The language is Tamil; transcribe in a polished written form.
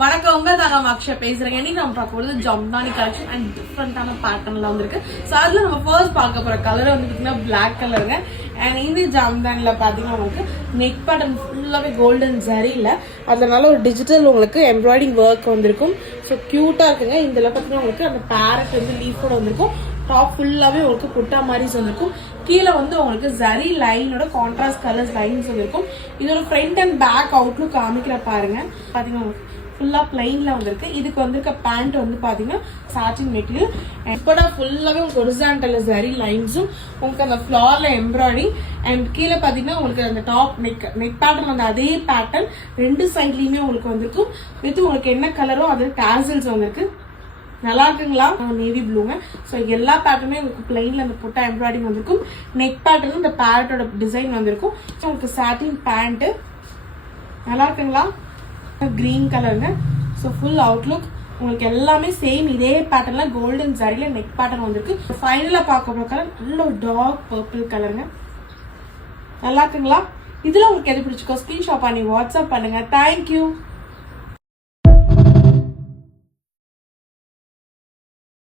வணக்கம், உங்க தாங்க அக்ஷயா பேசுறேன். இன்னைக்கு நம்ம பார்க்க போறது ஜம்தானி கலெக்ஷன் அண்ட் டிஃப்ரெண்டான பேட்டர்ன்ல வந்திருக்கு. ஸோ அதுல நம்ம ஃபர்ஸ்ட் பார்க்க போற கலர் வந்து பாத்தீங்கன்னா பிளாக் கலருங்க. அண்ட் இந்த ஜம்தானில பாத்தீங்கன்னா உங்களுக்கு நெக் பேட்டர்ன் ஃபுல்லாவே கோல்டன் ஜரியில அதனால ஒரு டிஜிட்டல் உங்களுக்கு எம்ப்ராய்டிங் ஒர்க் வந்திருக்கும். ஸோ கியூட்டா இருக்குங்க. இதுல பாத்தீங்கன்னா உங்களுக்கு அந்த பேரட் வந்து லீஃபோட வந்திருக்கும். டாப் ஃபுல்லாவே உங்களுக்கு புட்டா மாதிரி வந்திருக்கும். கீழே வந்து உங்களுக்கு ஜரி லைனோட கான்ட்ராஸ்ட் கலர்ஸ் லைன்ஸ் வந்திருக்கும். இதோட ஃப்ரண்ட் அண்ட் பேக் அவுட்லுக் காமிக்கிற பாருங்க. பாத்தீங்கன்னா ஃபுல்லா பிளைன்ல வந்திருக்கு. இதுக்கு வந்திருக்க பேண்ட் வந்து பாத்தீங்கன்னா சாட்டின் மெட்டீரியல். இப்போட ஃபுல்லாவே உங்களுக்கு ஹொரிசான்டல் ஜரி லைன்ஸும் உங்களுக்கு அந்த ஃபிளார்ல எம்ப்ராய்டிங் அண்ட் கீழே பாத்தீங்கன்னா உங்களுக்கு அந்த டாப் நெக் பேட்டர்ன் வந்து அதே பேட்டர்ன் ரெண்டு சைட்லயுமே உங்களுக்கு வந்திருக்கும். வித் உங்களுக்கு என்ன கலரோ அது டாசல்ஸ் வந்திருக்கு. நல்லா இருக்குங்களா? நேவி ப்ளூங்க. ஸோ எல்லா பேட்டர்னுமே உங்களுக்கு பிளைன்ல அந்த புட்டா எம்ப்ராய்டிங் வந்திருக்கும். நெக் பேட்டர்னும் இந்த பேரட்டோட டிசைன் வந்திருக்கும். ஸோ உங்களுக்கு சாட்டின் பேண்ட் நல்லா இருக்குங்களா? கிரீன் கலருங்க. ஸோ ஃபுல் அவுட்லுக் உங்களுக்கு எல்லாமே சேம் இதே பேட்டர்ல கோல்டன் ஜரியில நெக் பேட்டர்ன் வந்திருக்கு. ஃபைனலா பார்க்க போற கலர் நல்ல ஒரு டார்க் பர்பிள் கலருங்க. நல்லா இருக்குங்களா? இதுல உங்களுக்கு எது பிடிச்சிக்கோ ஸ்கிரீன்ஷாட் பண்ணி வாட்ஸ்அப் பண்ணுங்க. தேங்க்யூ.